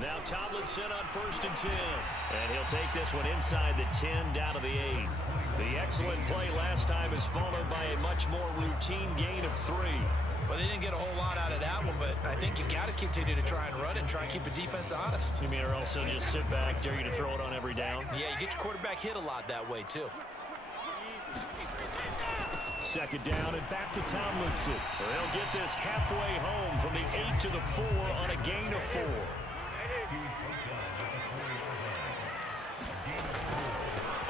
Now Tomlinson on 1st and 10. And he'll take this one inside the 10 down to the 8. The excellent play last time is followed by a much more routine gain of 3. Well, they didn't get a whole lot out of that one, but I think you got to continue to try and run and try and keep the defense honest. You mean or also just sit back, dare you to throw it on every down? Yeah, you get your quarterback hit a lot that way, too. 2nd down and back to Tomlinson. They'll get this halfway home from the 8 to the 4 on a gain of 4.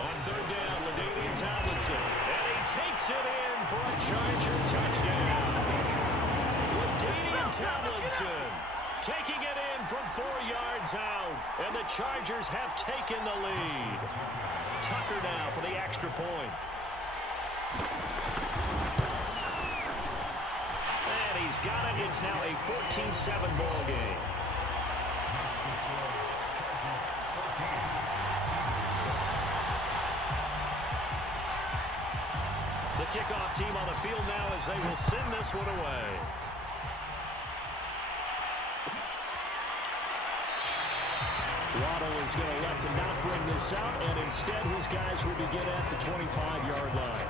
On 3rd down, Tomlinson, and he takes it in for a Charger touchdown. Tomlinson taking it in from 4 yards out, and the Chargers have taken the lead. Tucker now for the extra point. And he's got it. It's now a 14-7 ball game. The kickoff team on the field now as they will send this one away. Waddle is going to elect to not bring this out, and instead his guys will begin at the 25-yard line.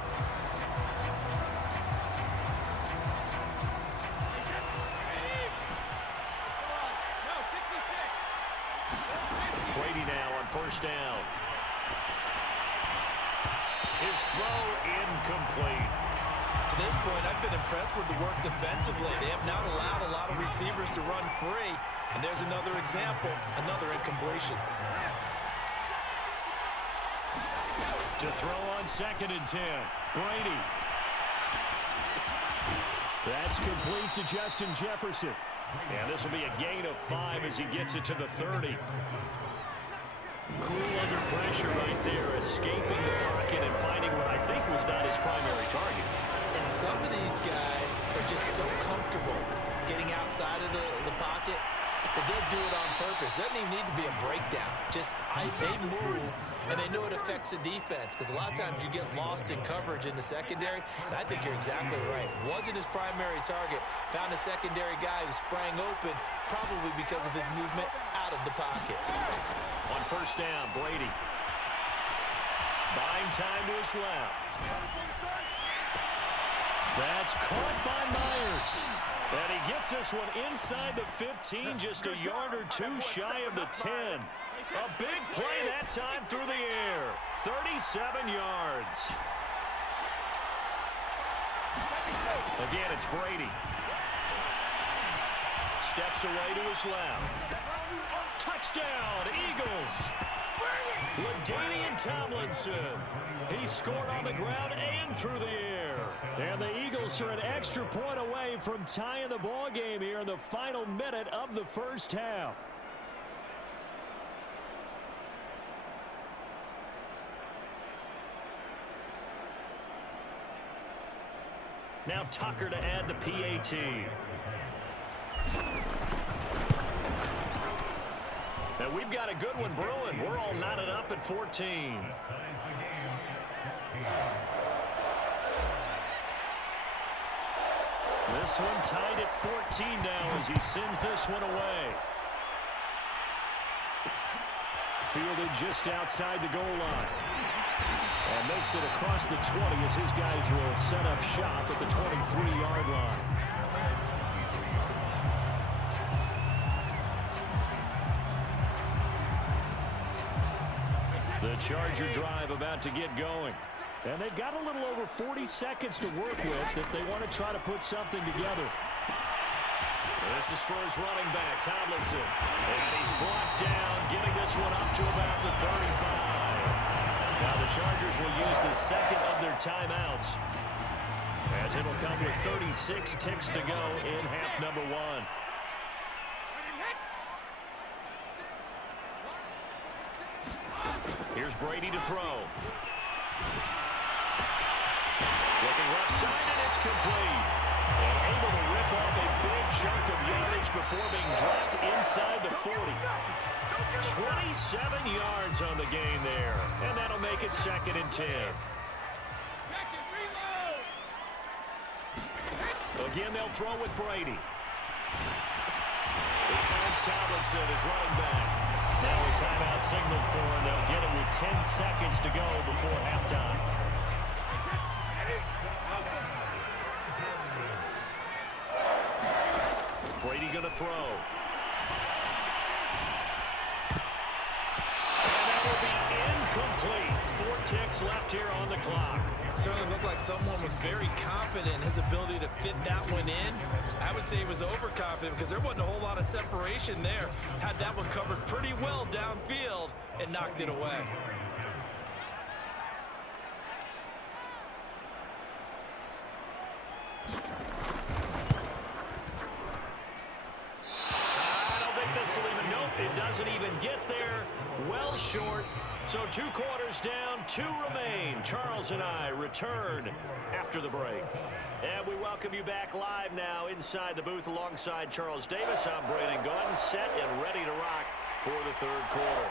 Brady now on 1st down. His throw incomplete. To this point, I've been impressed with the work defensively. They have not allowed a lot of receivers to run free. And there's another example, another incompletion. To throw on 2nd and 10. Brady. That's complete to Justin Jefferson. And this will be a gain of 5 as he gets it to the 30. Cool under pressure right there, escaping the pocket and finding what I think was not his primary target. And some of these guys are just so comfortable getting outside of the pocket that they'll do it on purpose. It doesn't even need to be a breakdown. They move, and they know it affects the defense, because a lot of times you get lost in coverage in the secondary, and I think you're exactly right. Wasn't his primary target. Found a secondary guy who sprang open, probably because of his movement out of the pocket. On 1st down, Brady. Buying time to his left. That's caught by Myers. And he gets this one inside the 15, just a yard or 2 shy of the 10. A big play that time through the air. 37 yards. Again, it's Brady. Steps away to his left. Touchdown, Eagles. LaDainian Tomlinson. He scored on the ground and through the air. And the Eagles are an extra point away from tying the ball game here in the final minute of the 1st half. Now Tucker to add the PAT. And we've got a good one brewing. We're all knotted up at 14. This one tied at 14 now as he sends this one away. Fielded just outside the goal line. And makes it across the 20 as his guys will set up shop at the 23-yard line. The Charger drive about to get going. And they've got a little over 40 seconds to work with if they want to try to put something together. This is for his running back, Tomlinson. And he's blocked down, getting this one up to about the 35. Now the Chargers will use the second of their timeouts, as it'll come with 36 ticks to go in half number 1. Here's Brady to throw. Looking left side, and it's complete. And able to rip off a big chunk of yardage before being dropped inside the 40. 27 yards on the gain there. And that'll make it 2nd and 10. Again, they'll throw with Brady. He finds Lance Tomlinson is running back. Now a timeout signal for him. They'll get it with 10 seconds to go before halftime. Brady going to throw. And that will be incomplete. 4 ticks left here on the clock. Certainly looked like someone was very confident in his ability to fit that one in. I would say he was overconfident because there wasn't a whole lot of separation there. Had that one covered pretty well downfield and knocked it away. I don't think this will even, nope, it doesn't even get there. Well short. So 2 quarters down, 2 remain. Charles and I return after the break. And we welcome you back live now inside the booth alongside Charles Davis. I'm Brandon Gunn, set and ready to rock for the 3rd quarter.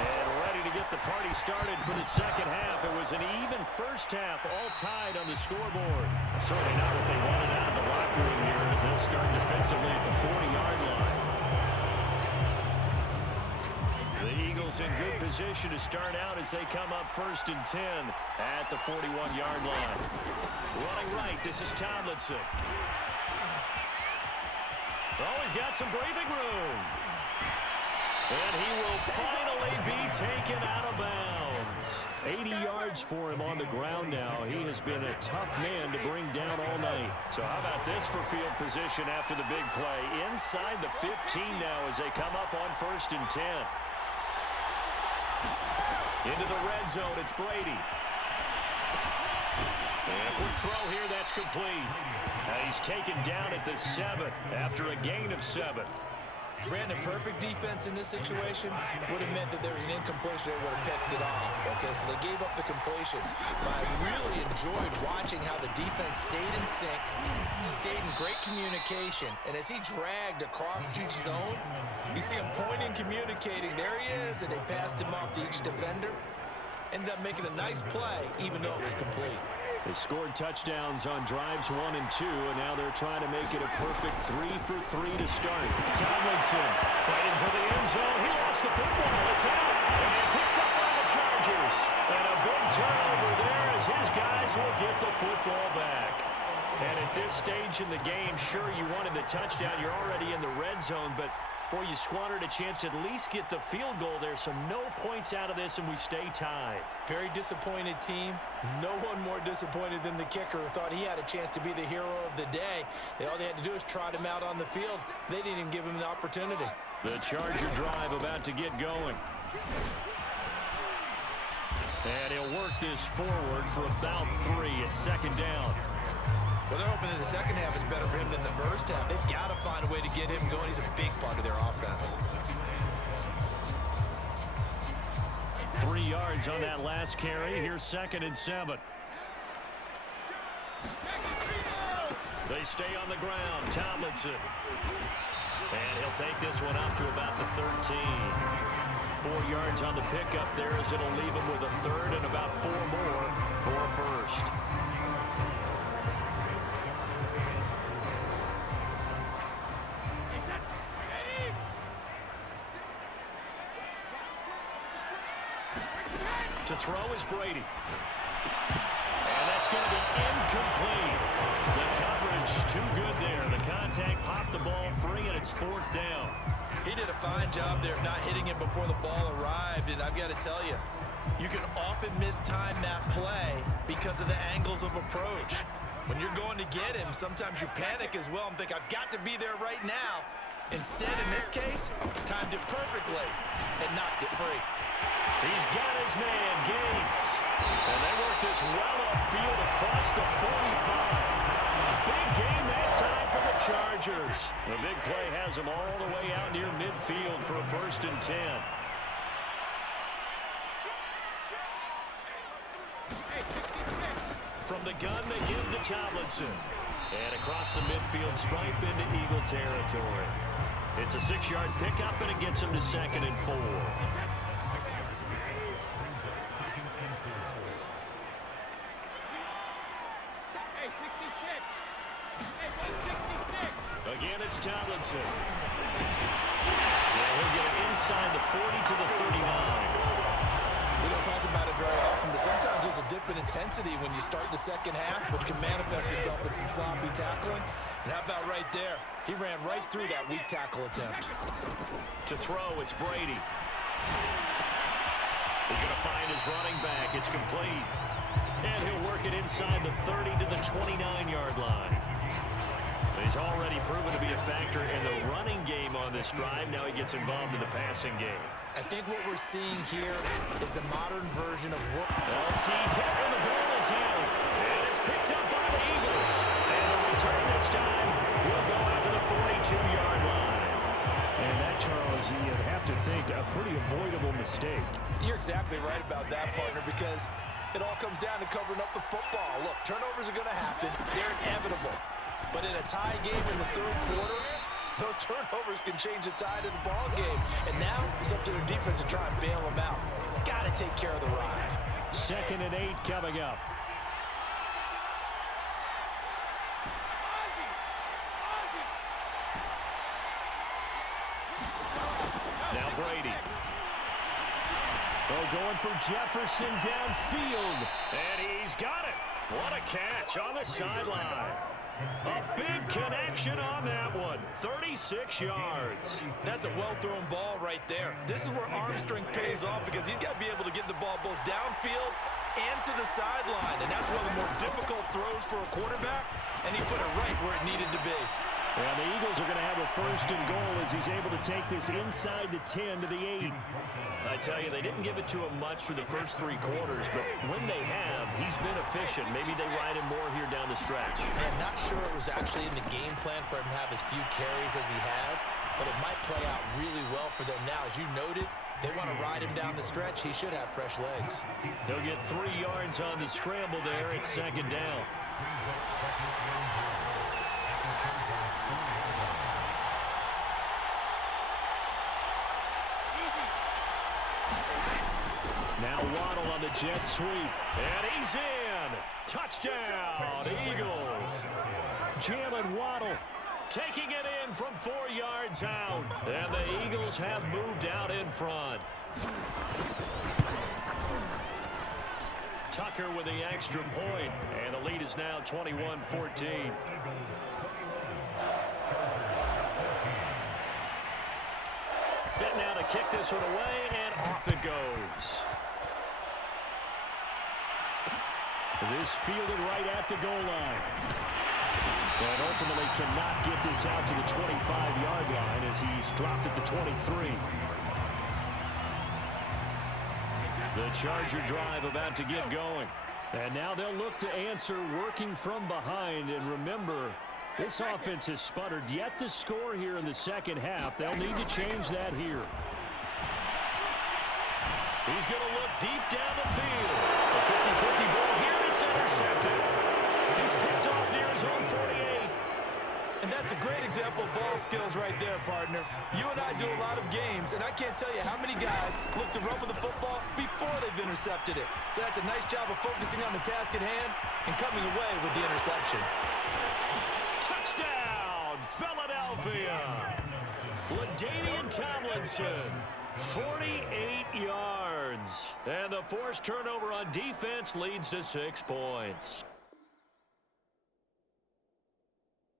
And ready to get the party started for the 2nd half. It was an even first half, all tied on the scoreboard. Certainly not what they wanted out of the locker room here as they'll start defensively at the 40-yard line. The Eagles in good position to start out as they come up 1st and 10 at the 41-yard line. Running right, this is Tomlinson. Oh, he's got some breathing room. And he will finally be taken out of bounds. 80 yards for him on the ground now. He has been a tough man to bring down all night. So how about this for field position after the big play? Inside the 15 now as they come up on 1st and 10. Into the red zone, it's Brady. And a quick throw here, that's complete. Now he's taken down at the 7 after a gain of 7. Brandon, perfect defense in this situation would have meant that there was an incompletion that would have picked it off. Okay, so they gave up the completion. But I really enjoyed watching how the defense stayed in sync, stayed in great communication, and as he dragged across each zone, you see him pointing, communicating. There he is, and they passed him off to each defender. Ended up making a nice play, even though it was complete. They scored touchdowns on drives 1 and 2, and now they're trying to make it a perfect 3 for 3 to start. Tomlinson fighting for the end zone. He lost the football. It's out. And picked up by the Chargers. And a big turnover there as his guys will get the football back. And at this stage in the game, sure, you wanted the touchdown. You're already in the red zone, but boy, you squandered a chance to at least get the field goal there, so no points out of this, and we stay tied. Very disappointed team. No one more disappointed than the kicker who thought he had a chance to be the hero of the day. All they had to do is trot him out on the field. They didn't even give him the opportunity. The Charger drive about to get going. And he'll work this forward for about 3 at 2nd down. Well, they're hoping that the second half is better for him than the first half. They've got to find a way to get him going. He's a big part of their offense. 3 yards on that last carry. Here's 2nd and 7. They stay on the ground. Tomlinson. And he'll take this one up to about the 13. 4 yards on the pickup there as it'll leave him with a 3rd and about 4 more for a 1st. To throw is Brady. And that's going to be incomplete. The coverage too good there. The contact popped the ball free, and it's 4th down. He did a fine job there of not hitting him before the ball arrived, and I've got to tell you, you can often mistime that play because of the angles of approach. When you're going to get him, sometimes you panic as well and think, I've got to be there right now. Instead, in this case, timed it perfectly and knocked it free. He's got his man, Gates. And they work this well upfield across the 45. Big game that time for the Chargers. The big play has them all the way out near midfield for a 1st and 10. From the gun, they give to Tomlinson. And across the midfield stripe into Eagle territory. It's a 6-yard pickup, and it gets him to 2nd and 4. Again, it's Tomlinson. 40 to the 39. We don't talk about it very often, but sometimes there's a dip in intensity when you start the second half, which can manifest itself in some sloppy tackling. And how about right there? He ran right through that weak tackle attempt. To throw, it's Brady. He's going to find his running back. It's complete. And he'll work it inside the 30 to the 29-yard line. He's already proven to be a factor in the running game on this drive. Now he gets involved in the passing game. I think what we're seeing here is the modern version of what... LT hit and the ball is in. And it's picked up by the Eagles. And the return this time will go out to the 42-yard line. And that, Charles, you'd have to think a pretty avoidable mistake. You're exactly right about that, partner, because it all comes down to covering up the football. Look, turnovers are going to happen. They're inevitable. But in a tie game in the third quarter, those turnovers can change the tide of the ball game. And now it's up to their defense to try and bail them out. Got to take care of the ride. 2nd and 8 coming up. Now Brady. Oh, going for Jefferson downfield. And he's got it. What a catch on the sideline. A big connection on that one. 36 yards. That's a well-thrown ball right there. This is where arm strength pays off because he's got to be able to get the ball both downfield and to the sideline. And that's one of the more difficult throws for a quarterback. And he put it right where it needed to be. And the Eagles are going to have a 1st and goal as he's able to take this inside the 10 to the 8. I tell you, they didn't give it to him much for the first 3 quarters, but when they have, he's been efficient. Maybe they ride him more here down the stretch. I'm not sure it was actually in the game plan for him to have as few carries as he has, but it might play out really well for them now. As you noted, if they want to ride him down the stretch, he should have fresh legs. He'll get 3 yards on the scramble there. It's 2nd down. Now Waddle on the jet sweep. And he's in. Touchdown, Eagles. Jalen Waddle taking it in from 4 yards out. And the Eagles have moved out in front. Tucker with the extra point. And the lead is now 21-14. Set now to kick this one away, and off it goes. This fielded right at the goal line. But ultimately cannot get this out to the 25-yard line as he's dropped it to 23. The Charger drive about to get going. And now they'll look to answer working from behind. And remember, this offense has sputtered yet to score here in the second half. They'll need to change that here. He's going to look deep down the field. A 50-50 ball here, and it's intercepted. He's picked off near his own 48. And that's a great example of ball skills right there, partner. You and I do a lot of games, and I can't tell you how many guys look to run with the football before they've intercepted it. So that's a nice job of focusing on the task at hand and coming away with the interception. Touchdown, Philadelphia. LaDainian Tomlinson, 48 yards. And the forced turnover on defense leads to 6 points.